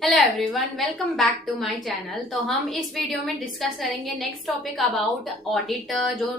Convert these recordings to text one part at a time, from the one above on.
Hello everyone, welcome back to my channel. तो हम इस वीडियो में डिस्कस करेंगे नेक्स्ट टॉपिक अबाउट ऑडिट, जो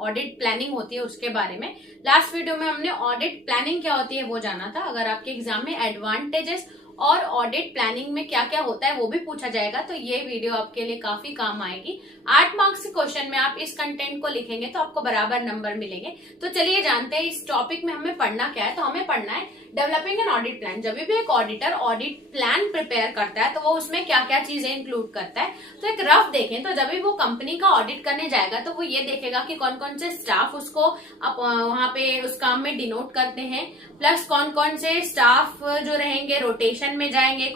ऑडिट प्लानिंग होती है उसके बारे में। लास्ट वीडियो में हमने ऑडिट प्लानिंग क्या होती है वो जाना था। अगर आपके एग्जाम में एडवांटेजेस और ऑडिट प्लानिंग में क्या क्या होता है वो भी पूछा जाएगा तो ये वीडियो आपके लिए काफी काम आएगी। 8 मार्क्स के क्वेश्चन में आप इस कंटेंट को लिखेंगे तो आपको बराबर नंबर मिलेंगे। तो चलिए जानते हैं इस टॉपिक में हमें पढ़ना क्या है। तो हमें पढ़ना है डेवलपिंग एन ऑडिट प्लान। जब भी एक ऑडिटर ऑडिट प्लान प्रिपेयर करता है तो वो उसमें क्या क्या चीजें इंक्लूड करता है। तो एक रफ देखें तो जब भी वो कंपनी का ऑडिट करने जाएगा तो वो ये देखेगा कि कौन कौन से स्टाफ उसको वहां पे उस काम में डिनोट करते हैं, प्लस कौन कौन से स्टाफ जो रहेंगे रोटेशन में जाएंगे,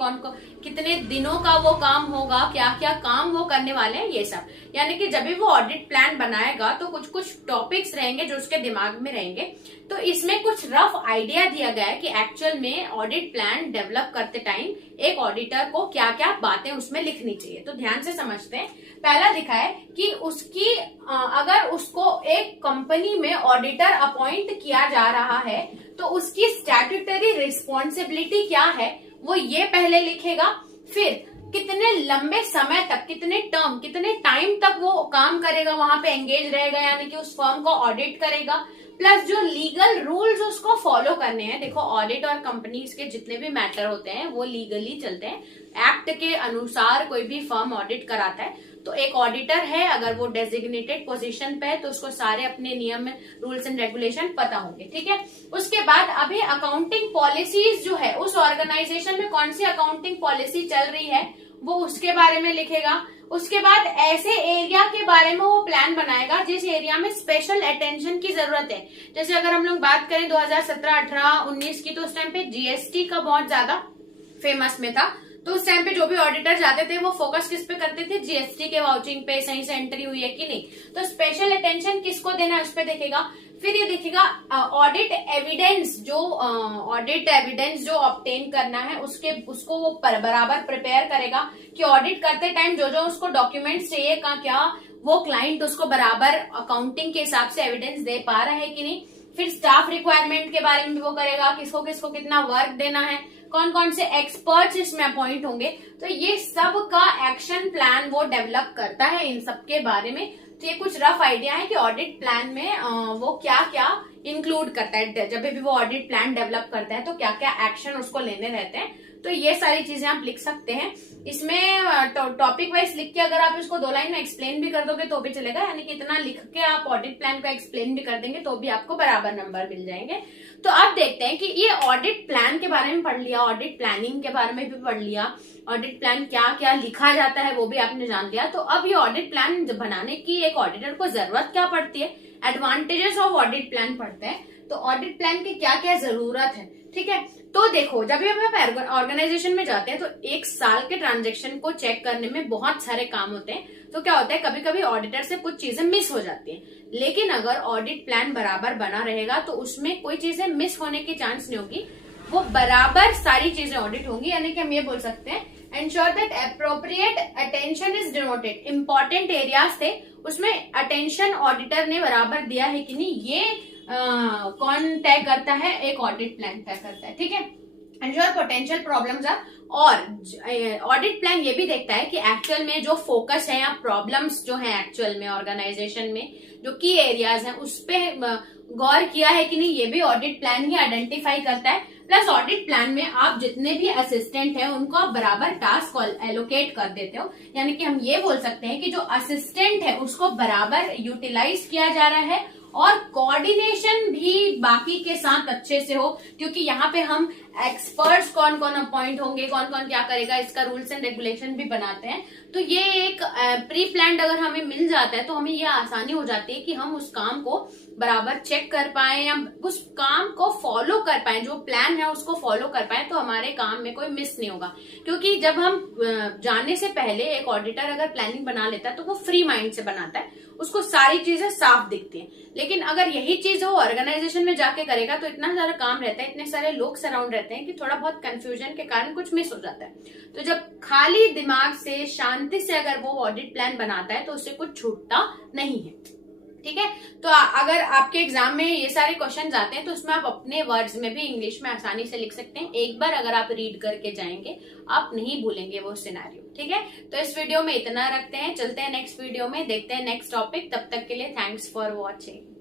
कितने दिनों का वो काम होगा, क्या क्या काम वो करने वाले हैं, ये सब। यानी कि जब भी वो ऑडिट प्लान बनाएगा तो कुछ कुछ टॉपिक्स रहेंगे जो उसके दिमाग में रहेंगे। तो इसमें कुछ रफ आइडिया दिया गया है कि एक्चुअल में ऑडिट प्लान डेवलप करते टाइम एक ऑडिटर को क्या क्या बातें उसमें लिखनी चाहिए। तो ध्यान से समझते हैं। पहला लिखा है कि उसकी अगर उसको एक कंपनी में ऑडिटर अपॉइंट किया जा रहा है तो उसकी स्टैट्यूटरी रिस्पॉन्सिबिलिटी क्या है वो ये पहले लिखेगा। फिर कितने लंबे समय तक, कितने टर्म, कितने टाइम तक वो काम करेगा, वहां पे एंगेज रहेगा, यानी कि उस फर्म को ऑडिट करेगा, प्लस जो लीगल रूल्स उसको फॉलो करने हैं। देखो ऑडिट और कंपनीज के जितने भी मैटर होते हैं वो लीगली चलते हैं। एक्ट के अनुसार कोई भी फर्म ऑडिट कराता है तो एक ऑडिटर है, अगर वो डेजिग्नेटेड पोजीशन पे है तो उसको सारे अपने नियम, रूल्स एंड रेगुलेशन पता होंगे। ठीक है। उसके बाद अभी अकाउंटिंग पॉलिसीज जो है उस ऑर्गेनाइजेशन में कौन सी अकाउंटिंग पॉलिसी चल रही है वो उसके बारे में लिखेगा। उसके बाद ऐसे एरिया के बारे में वो प्लान बनाएगा जिस एरिया में स्पेशल अटेंशन की जरूरत है। जैसे अगर हम लोग बात करें 2017, 18, 19 की, तो उस टाइम पे जीएसटी का बहुत ज्यादा फेमस में था। तो उस टाइम पे जो भी ऑडिटर जाते थे वो फोकस किस पे करते थे? जीएसटी के वाउचिंग पे, सही से एंट्री हुई है कि नहीं। तो स्पेशल अटेंशन किसको देना है उस पे देखेगा। फिर ये देखेगा ऑडिट एविडेंस, जो ऑब्टेन करना है उसको वो बराबर प्रिपेयर करेगा कि ऑडिट करते टाइम जो जो उसको डॉक्यूमेंट्स चाहिए क्या वो क्लाइंट उसको बराबर अकाउंटिंग के हिसाब से एविडेंस दे पा रहा है कि नहीं। फिर स्टाफ रिक्वायरमेंट के बारे में भी वो करेगा, किसको किसको कितना वर्क देना है, कौन कौन से एक्सपर्ट्स इसमें अपॉइंट होंगे। तो ये सब का एक्शन प्लान वो डेवलप करता है इन सब के बारे में। तो ये कुछ रफ आइडिया है कि ऑडिट प्लान में वो क्या क्या इंक्लूड करता है। जब भी वो ऑडिट प्लान डेवलप करता है तो क्या क्या एक्शन उसको लेने रहते हैं। तो ये सारी चीजें आप लिख सकते हैं इसमें। टॉपिक वाइज लिख के अगर आप इसको 2 लाइन में एक्सप्लेन भी कर दोगे तो भी चलेगा, यानी कि इतना लिख के आप ऑडिट प्लान को एक्सप्लेन भी कर देंगे तो भी आपको बराबर नंबर मिल जाएंगे। तो अब देखते हैं कि ये ऑडिट प्लान के बारे में पढ़ लिया, ऑडिट प्लानिंग के बारे में भी पढ़ लिया, ऑडिट प्लान क्या क्या लिखा जाता है वो भी आपने जान लिया। तो अब ये ऑडिट प्लान बनाने की एक ऑडिटर को जरूरत क्या पड़ती है, एडवांटेजेस ऑफ ऑडिट प्लान पढ़ते हैं। तो ऑडिट प्लान की क्या क्या जरूरत है, ठीक है। तो देखो जब भी हम ऑर्गेनाइजेशन में जाते हैं तो 1 साल के ट्रांजेक्शन को चेक करने में बहुत सारे काम होते हैं। तो क्या होता है, कभी कभी ऑडिटर से कुछ चीजें मिस हो जाती हैं, लेकिन अगर ऑडिट प्लान बराबर बना रहेगा तो उसमें कोई चीजें मिस होने की चांस नहीं होगी, वो बराबर सारी चीजें ऑडिट होंगी। यानी कि हम ये बोल सकते हैं ensure that appropriate attention is denoted. Important areas थे उसमें अटेंशन ऑडिटर ने बराबर दिया है कि नहीं, ये कौन तय करता है, एक ऑडिट प्लान तय करता है। ठीक है। एंश्योर पोटेंशियल प्रॉब्लम्स आर, और ऑडिट प्लान ये भी देखता है कि एक्चुअल में जो फोकस है या प्रॉब्लम्स जो है एक्चुअल में ऑर्गेनाइजेशन में जो की एरियाज हैं उस पे गौर किया है कि नहीं, ये भी ऑडिट प्लान ही आइडेंटिफाई करता है। प्लस ऑडिट प्लान में आप जितने भी असिस्टेंट है उनको आप बराबर टास्क एलोकेट कर देते हो। यानी कि हम ये बोल सकते हैं कि जो असिस्टेंट है उसको बराबर यूटिलाइज किया जा रहा है और कोऑर्डिनेशन भी बाकी के साथ अच्छे से हो, क्योंकि यहाँ पे हम एक्सपर्ट्स कौन कौन अपॉइंट होंगे, कौन कौन क्या करेगा, इसका रूल्स एंड रेगुलेशन भी बनाते हैं। तो ये एक प्री प्लान्ड अगर हमें मिल जाता है तो हमें ये आसानी हो जाती है कि हम उस काम को बराबर चेक कर पाए या उस काम को फॉलो कर पाए, जो प्लान है उसको फॉलो कर पाए, तो हमारे काम में कोई मिस नहीं होगा। क्योंकि जब हम जाने से पहले एक ऑडिटर अगर प्लानिंग बना लेता है तो वो फ्री माइंड से बनाता है, उसको सारी चीजें साफ दिखती हैं। लेकिन अगर यही चीज वो ऑर्गेनाइजेशन में जाके करेगा तो इतना सारा काम रहता है, इतने सारे लोग सराउंड रहते हैं कि थोड़ा बहुत कंफ्यूजन के कारण कुछ मिस हो जाता है। तो जब खाली दिमाग से, शांति से अगर वो ऑडिट प्लान बनाता है तो उससे कुछ छूटता नहीं है। ठीक है। तो अगर आपके एग्जाम में ये सारे क्वेश्चन आते हैं तो उसमें आप अपने वर्ड्स में भी इंग्लिश में आसानी से लिख सकते हैं। एक बार अगर आप रीड करके जाएंगे आप नहीं भूलेंगे वो सिनेरियो। ठीक है, तो इस वीडियो में इतना रखते हैं, चलते हैं नेक्स्ट वीडियो में, देखते हैं नेक्स्ट टॉपिक। तब तक के लिए थैंक्स फॉर वॉचिंग।